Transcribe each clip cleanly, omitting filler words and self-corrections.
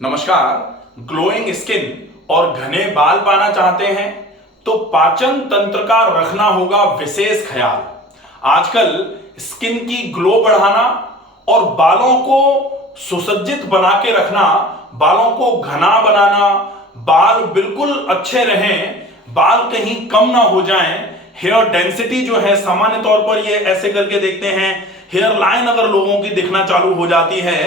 नमस्कार। Glowing skin और घने बाल पाना चाहते हैं तो पाचन तंत्र का रखना होगा विशेष ख्याल। आजकल स्किन की ग्लो बढ़ाना और बालों को सुसज्जित बना के रखना, बालों को घना बनाना, बाल बिल्कुल अच्छे रहें, बाल कहीं कम ना हो जाएं, हेयर डेंसिटी जो है सामान्य तौर पर ये ऐसे करके देखते हैं, हेयर लाइन अगर लोगों की दिखना चालू हो जाती है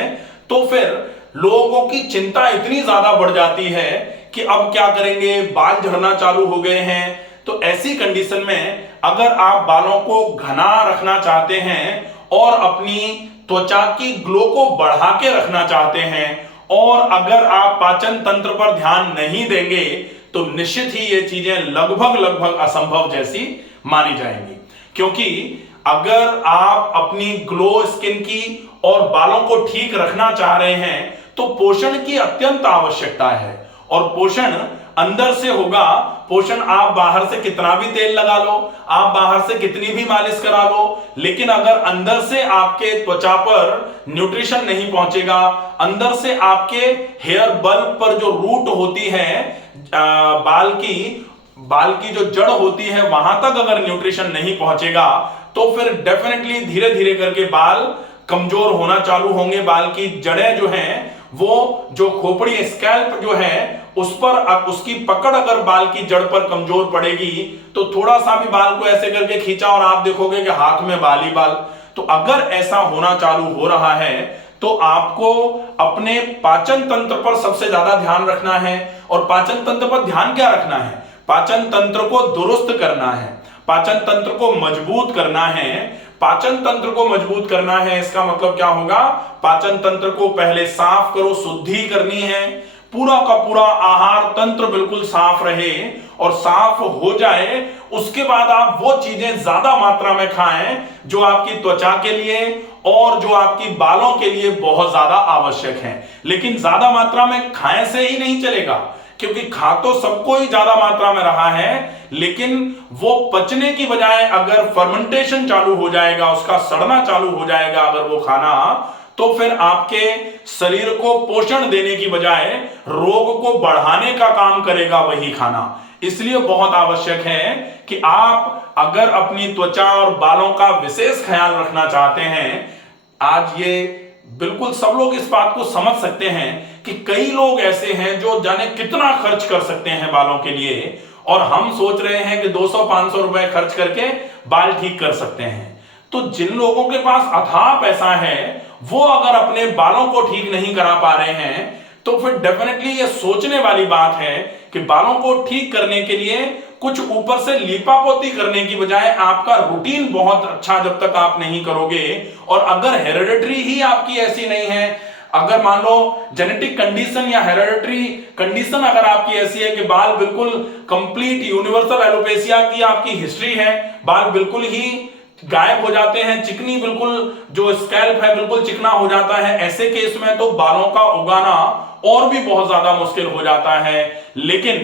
तो फिर लोगों की चिंता इतनी ज्यादा बढ़ जाती है कि अब क्या करेंगे, बाल झड़ना चालू हो गए हैं। तो ऐसी कंडीशन में अगर आप बालों को घना रखना चाहते हैं और अपनी त्वचा की ग्लो को बढ़ा के रखना चाहते हैं और अगर आप पाचन तंत्र पर ध्यान नहीं देंगे तो निश्चित ही ये चीजें लगभग असंभव जैसी मानी जाएंगी। क्योंकि अगर आप अपनी ग्लो स्किन की और बालों को ठीक रखना चाह रहे हैं तो पोषण की अत्यंत आवश्यकता है। और पोषण अंदर से होगा। पोषण आप बाहर से कितना भी तेल लगा लो, आप बाहर से कितनी भी मालिश करा लो, लेकिन अगर अंदर से आपके त्वचा पर न्यूट्रिशन नहीं पहुंचेगा, अंदर से आपके हेयर बल्ब पर जो रूट होती है, बाल की जो जड़ होती है, वहां तक अगर न्यूट्रिशन नहीं पहुंचेगा तो फिर डेफिनेटली धीरे धीरे करके बाल कमजोर होना चालू होंगे। बाल की जड़ें जो हैं, वो जो खोपड़ी स्कैल्प जो है उस पर उसकी पकड़ अगर बाल की जड़ पर कमजोर पड़ेगी तो थोड़ा सा भी बाल को ऐसे करके खींचा और आप देखोगे कि हाथ में बाल ही बाल। तो अगर ऐसा होना चालू हो रहा है तो आपको अपने पाचन तंत्र पर सबसे ज्यादा ध्यान रखना है। और पाचन तंत्र पर ध्यान क्या रखना है? पाचन तंत्र को दुरुस्त करना है, पाचन तंत्र को मजबूत करना है। पाचन तंत्र को मजबूत करना है इसका मतलब क्या होगा? पाचन तंत्र को पहले साफ करो, शुद्धि करनी है, पूरा का पूरा आहार तंत्र बिल्कुल साफ रहे और साफ हो जाए। उसके बाद आप वो चीजें ज्यादा मात्रा में खाएं जो आपकी त्वचा के लिए और जो आपकी बालों के लिए बहुत ज्यादा आवश्यक है। लेकिन ज्यादा मात्रा में खाएं से ही नहीं चलेगा, क्योंकि खा तो सबको ही ज्यादा मात्रा में रहा है, लेकिन वो पचने की बजाय अगर फर्मेंटेशन चालू हो जाएगा, उसका सड़ना चालू हो जाएगा अगर वो खाना, तो फिर आपके शरीर को पोषण देने की बजाय रोग को बढ़ाने का काम करेगा वही खाना। इसलिए बहुत आवश्यक है कि आप अगर अपनी त्वचा और बालों का विशेष ख्याल रखना चाहते हैं, आज ये बिल्कुल सब लोग इस बात को समझ सकते हैं कि कई लोग ऐसे हैं जो जाने कितना खर्च कर सकते हैं बालों के लिए, और हम सोच रहे हैं कि 200-500 रुपए खर्च करके बाल ठीक कर सकते हैं। तो जिन लोगों के पास अथाह पैसा है वो अगर अपने बालों को ठीक नहीं करा पा रहे हैं तो फिर डेफिनेटली ये सोचने वाली बात है कि बालों को ठीक करने के लिए कुछ ऊपर से लीपापोती करने की बजाय आपका रूटीन बहुत अच्छा जब तक आप नहीं करोगे, और अगर हेरेडिटरी ही आपकी ऐसी नहीं है, अगर मान लो जेनेटिक कंडीशन या हेरेडिटरी कंडीशन अगर आपकी ऐसी है कि बाल बिल्कुल कंप्लीट यूनिवर्सल एलोपेशिया की आपकी हिस्ट्री है, बाल बिल्कुल ही गायब हो जाते हैं, चिकनी बिल्कुल जो स्कैल्प है बिल्कुल चिकना हो जाता है, ऐसे केस में तो बालों का उगाना और भी बहुत ज्यादा मुश्किल हो जाता है। लेकिन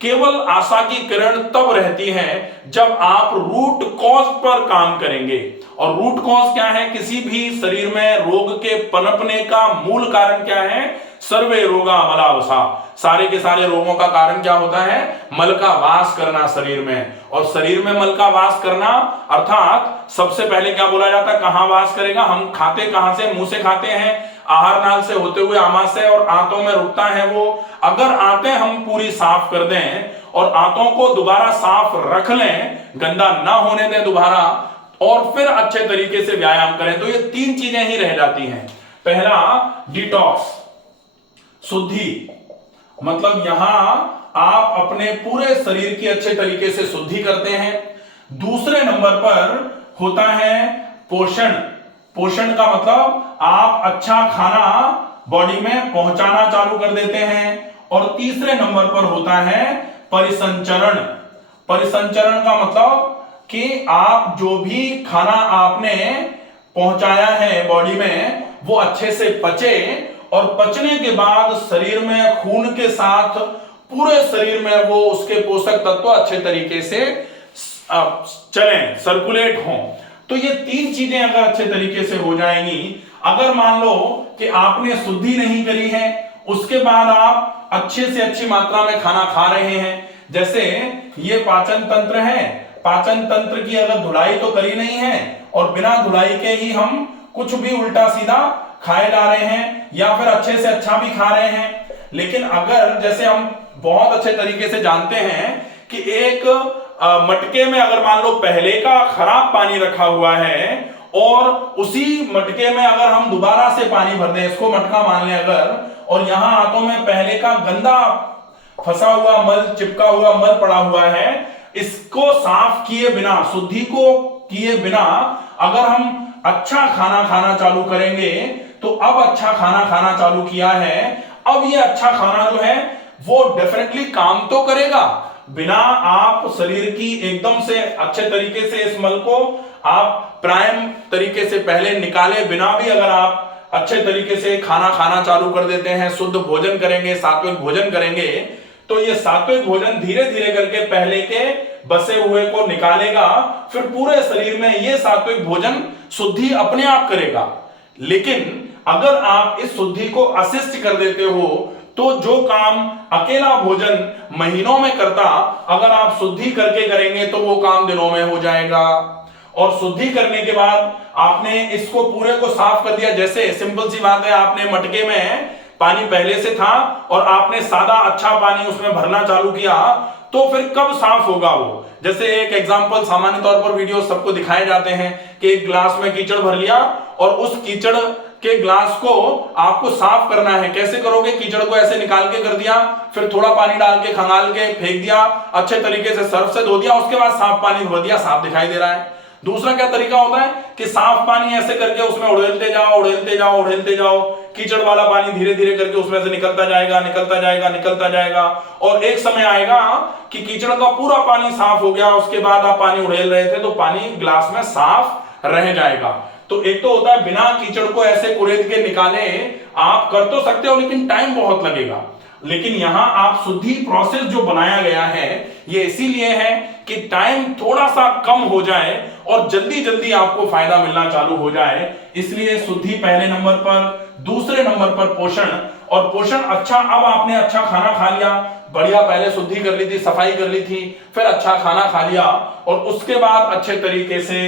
केवल आशा की किरण तब रहती है जब आप रूट कॉज पर काम करेंगे। और रूट कॉज क्या है? किसी भी शरीर में रोग के पनपने का मूल कारण क्या है? सर्वे रोगा मलावसा। सारे के सारे रोगों का कारण क्या होता है? मल का वास करना शरीर में। और शरीर में मल का वास करना अर्थात सबसे पहले क्या बोला जाता है? कहां वास करेगा? हम खाते कहां से? मुंह से खाते हैं, आहार नाल से होते हुए आमाशय और आंतों में रुकता है वो। अगर आंतें हम पूरी साफ कर दें और आंतों को दोबारा साफ रख लें, गंदा ना होने दें दोबारा, और फिर अच्छे तरीके से व्यायाम करें, तो ये 3 चीजें ही रह जाती हैं। पहला डिटॉक्स, शुद्धि, मतलब यहां आप अपने पूरे शरीर की अच्छे तरीके से शुद्धि करते हैं। दूसरे नंबर पर होता है पोषण। पोषण का मतलब आप अच्छा खाना बॉडी में पहुंचाना चालू कर देते हैं। और तीसरे नंबर पर होता है परिसंचरण। परिसंचरण का मतलब कि आप जो भी खाना आपने पहुंचाया है बॉडी में वो अच्छे से पचे, और पचने के बाद शरीर में खून के साथ पूरे शरीर में वो उसके पोषक तत्व अच्छे तरीके से चलें, सर्कुलेट हों। तो ये 3 चीजें अगर अच्छे तरीके से हो जाएंगी, अगर मान लो कि आपने शुद्धि नहीं करी है, उसके उसके बाद आप अच्छे से अच्छी मात्रा में खाना खा रहे हैं। जैसे ये पाचन तंत्र है, पाचन तंत्र की अगर धुलाई तो करी नहीं है और बिना धुलाई के ही हम कुछ भी उल्टा सीधा खाए जा रहे हैं या फिर अच्छे से अच्छा भी खा रहे हैं। लेकिन अगर जैसे हम बहुत अच्छे तरीके से जानते हैं कि एक मटके में अगर मान लो पहले का खराब पानी रखा हुआ है और उसी मटके में अगर हम दोबारा से पानी भर दें, इसको मटका मान लें अगर, और यहां हाथों में पहले का गंदा फंसा हुआ मल, चिपका हुआ मल पड़ा हुआ है, इसको साफ किए बिना, शुद्धि को किए बिना अगर हम अच्छा खाना खाना चालू करेंगे तो अब अच्छा खाना खाना चालू किया है, अब ये अच्छा खाना जो है वो डेफिनेटली काम तो करेगा। बिना आप शरीर की एकदम से अच्छे तरीके से इस मल को आप प्राइम तरीके से पहले निकाले बिना भी अगर आप अच्छे तरीके से खाना खाना चालू कर देते हैं, शुद्ध भोजन करेंगे, सात्विक भोजन करेंगे, तो ये सात्विक भोजन धीरे धीरे करके पहले के बसे हुए को निकालेगा, फिर पूरे शरीर में ये सात्विक भोजन शुद्धि अपने आप करेगा। लेकिन अगर आप इस शुद्धि को असिस्ट कर देते हो तो जो काम अकेला भोजन महीनों में करता, अगर आप शुद्धि करके करेंगे तो वो काम दिनों में हो जाएगा। और शुद्धि करने के बाद आपने इसको पूरे को साफ कर दिया। जैसे सिंपल सी बात है, आपने मटके में पानी पहले से था और आपने सादा अच्छा पानी उसमें भरना चालू किया, तो फिर कब साफ होगा वो? जैसे एक एग्जांपल सामान्य तौर पर वीडियो सबको दिखाए जाते हैं कि एक ग्लास में कीचड़ भर लिया और उस कीचड़ के ग्लास को आपको साफ करना है। कैसे करोगे? कीचड़ को ऐसे निकाल के कर दिया, फिर थोड़ा पानी डाल के खंगाल के फेंक दिया, अच्छे तरीके से सर्फ से धो दिया, उसके बाद साफ पानी भर दिया, साफ दिखाई दे रहा है। दूसरा क्या तरीका होता है कि साफ पानी ऐसे करके उसमें उड़ेलते जाओ, उड़ेलते जाओ, उड़ेलते जाओ, कीचड़ वाला पानी धीरे धीरे करके उसमें से निकलता जाएगा, निकलता जाएगा, निकलता जाएगा, और एक समय आएगा कि कीचड़ का पूरा पानी साफ हो गया, उसके बाद आप पानी उड़ेल रहे थे तो पानी ग्लास में साफ रह जाएगा। तो एक तो होता है बिना कीचड़ को ऐसे कुरेद के निकाले, आप कर तो सकते हो लेकिन टाइम बहुत लगेगा। लेकिन यहां आप शुद्धि प्रोसेस जो बनाया गया है ये इसीलिए है कि टाइम थोड़ा सा कम हो जाए और जल्दी जल्दी आपको फायदा मिलना चालू हो जाए, इसलिए शुद्धि पहले नंबर पर। दूसरे नंबर पर पोषण, और पोषण अच्छा, अब आपने अच्छा खाना खा लिया, बढ़िया, पहले शुद्धि कर ली थी, सफाई कर ली थी, फिर अच्छा खाना खा लिया और उसके बाद अच्छे तरीके से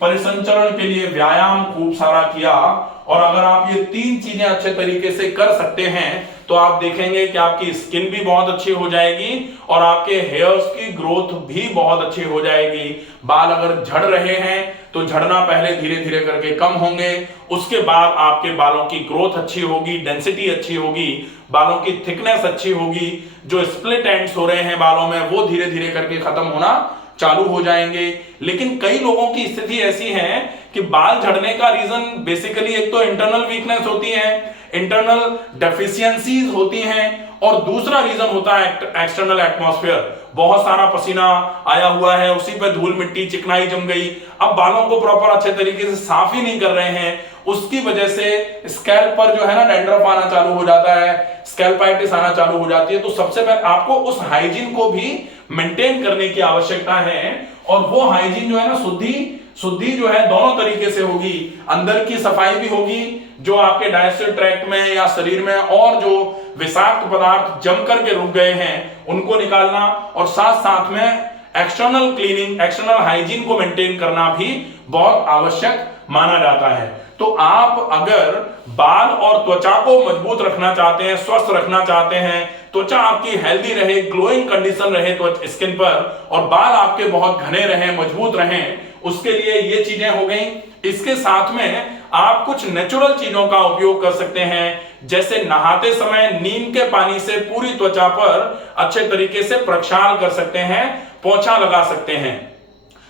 परिसंचरण के लिए व्यायाम खूब सारा किया, और अगर आप ये तीन चीजें अच्छे तरीके से कर सकते हैं तो आप देखेंगे कि आपकी स्किन भी बहुत अच्छी हो जाएगी और आपके हेयर्स की ग्रोथ भी बहुत अच्छी हो जाएगी। बाल अगर झड़ रहे हैं तो झड़ना पहले धीरे धीरे करके कम होंगे, उसके बाद आपके बालों की ग्रोथ अच्छी होगी, डेंसिटी अच्छी होगी, बालों की थिकनेस अच्छी होगी, जो स्प्लिट एंड्स हो रहे हैं बालों में वो धीरे धीरे करके खत्म होना चालू हो जाएंगे। लेकिन कई लोगों की स्थिति ऐसी है कि बाल झड़ने का रीजन बेसिकली एक तो इंटरनल वीकनेस होती है, इंटरनल डेफिशिएंसीज होती हैं, और दूसरा रीजन होता है एक्सटर्नल एटमॉस्फेयर। बहुत सारा पसीना आया हुआ है, उसी पे धूल मिट्टी चिकनाई जम गई, अब बालों को प्रॉपर अच्छे तरीके से साफ ही नहीं कर रहे हैं, उसकी वजह से स्कैल्प पर जो है ना डैंड्रफ आना चालू हो जाता है, स्कैल्पाइटिस आना चालू हो जाती है। तो सबसे पहले आपको उस हाइजीन को भी मेंटेन करने की आवश्यकता है, और वो हाइजीन जो है ना शुद्धि जो है दोनों तरीके से होगी। अंदर की सफाई भी होगी, जो आपके डाइजेस्टिव ट्रैक्ट में या शरीर में और जो विषाक्त पदार्थ जम करके रुक गए हैं उनको निकालना, और साथ साथ में एक्सटर्नल क्लीनिंग, एक्सटर्नल हाइजीन को मेंटेन करना भी बहुत आवश्यक माना जाता है। तो आप अगर बाल और त्वचा को मजबूत रखना चाहते हैं, स्वस्थ रखना चाहते हैं, त्वचा आपकी हेल्दी रहे, ग्लोइंग कंडीशन रहे स्किन पर, और बाल आपके बहुत घने रहें, मजबूत रहें, उसके लिए ये चीजें हो गई। इसके साथ में आप कुछ नेचुरल चीजों का उपयोग कर सकते हैं, जैसे नहाते समय नीम के पानी से पूरी त्वचा पर अच्छे तरीके से प्रक्षाल कर सकते हैं, पोंछा लगा सकते हैं।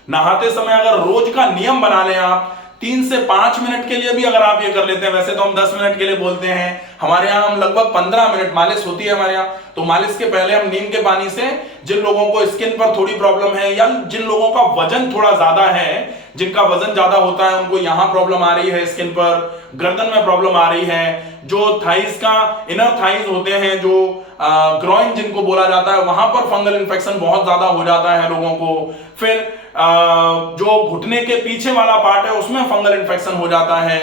नहाते समय अगर रोज का नियम बना लें आप, 3 से 5 मिनट के लिए भी अगर आप ये कर लेते हैं, वैसे तो हम 10 मिनट के लिए बोलते हैं, हमारे यहाँ हम लगभग 15 मिनट मालिश होती है हमारे यहाँ, तो मालिश के पहले हम नीम के पानी से, जिन लोगों को स्किन पर थोड़ी प्रॉब्लम है या जिन लोगों का वजन थोड़ा ज्यादा है, जिनका वजन ज्यादा होता है, उनको यहां प्रॉब्लम आ रही है, स्किन पर, गर्दन में प्रॉब्लम आ रही है, जो थाइस का इनर थाइस होते हैं, जो ग्रोइन जिनको बोला जाता है, वहां पर फंगल इन्फेक्शन बहुत ज्यादा हो जाता है लोगों को, फिर जो घुटने के पीछे वाला पार्ट है उसमें फंगल इन्फेक्शन हो जाता है,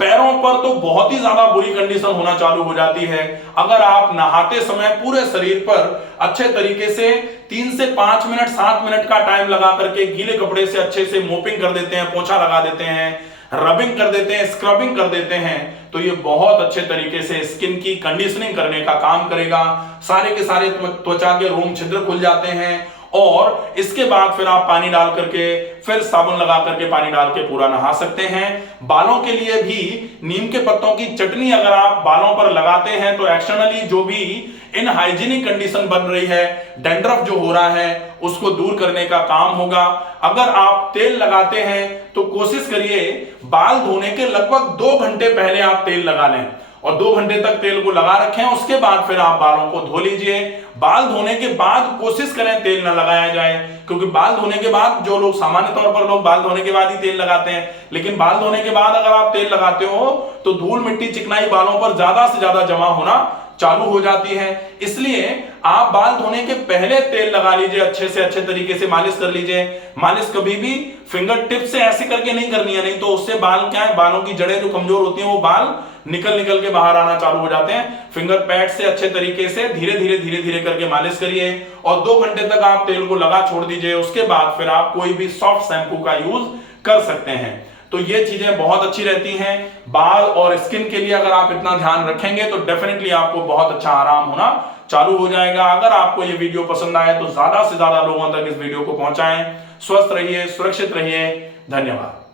पैरों पर तो बहुत ही ज्यादा बुरी कंडीशन होना चालू हो जाती है। अगर आप नहाते समय पूरे शरीर पर अच्छे तरीके से 3 से 5 मिनट 7 मिनट का टाइम लगा करके गीले कपड़े से अच्छे से मोपिंग कर देते हैं, पोंछा लगा देते हैं, रबिंग कर देते हैं, स्क्रबिंग कर देते हैं, तो ये बहुत अच्छे तरीके से स्किन की कंडीशनिंग करने का काम करेगा। सारे के सारे त्वचा के रोम छिद्र खुल जाते हैं और इसके बाद फिर आप पानी डाल करके फिर साबुन लगा करके पानी डाल के पूरा नहा सकते हैं। बालों के लिए भी नीम के पत्तों की चटनी अगर आप बालों पर लगाते हैं तो एक्सटर्नली जो भी इनहाइजीनिक कंडीशन बन रही है, डैंड्रफ जो हो रहा है, उसको दूर करने का काम होगा। अगर आप तेल लगाते हैं तो कोशिश करिए बाल धोने के लगभग 2 घंटे पहले आप तेल लगा लें और 2 घंटे तक तेल को लगा रखें, उसके बाद फिर आप बालों को धो लीजिए। बाल धोने के बाद कोशिश करें तेल ना लगाया जाए, क्योंकि बाल धोने के बाद जो लोग सामान्य तौर पर लोग बाल धोने के बाद ही तेल लगाते हैं, लेकिन बाल धोने के बाद अगर आप तेल लगाते हो तो धूल मिट्टी चिकनाई बालों पर ज्यादा से ज्यादा जमा होना चालू हो जाती है। इसलिए आप बाल धोने के पहले तेल लगा लीजिए, अच्छे से अच्छे तरीके से मालिश कर लीजिए। मालिश कभी भी फिंगर टिप से ऐसे करके नहीं करनी है, नहीं तो उससे बाल क्या है, बालों की जड़ें जो कमजोर होती हैं वो बाल निकल निकल के बाहर आना चालू हो जाते हैं। फिंगर पैड से अच्छे तरीके से धीरे धीरे करके मालिश करिए और 2 घंटे तक आप तेल को लगा छोड़ दीजिए। उसके बाद फिर आप कोई भी सॉफ्ट शैम्पू का यूज कर सकते हैं। तो ये चीजें बहुत अच्छी रहती हैं बाल और स्किन के लिए। अगर आप इतना ध्यान रखेंगे तो डेफिनेटली आपको बहुत अच्छा आराम होना चालू हो जाएगा। अगर आपको ये वीडियो पसंद आए तो ज्यादा से ज्यादा लोगों तक इस वीडियो को पहुंचाएं। स्वस्थ रहिए, सुरक्षित रहिए। धन्यवाद।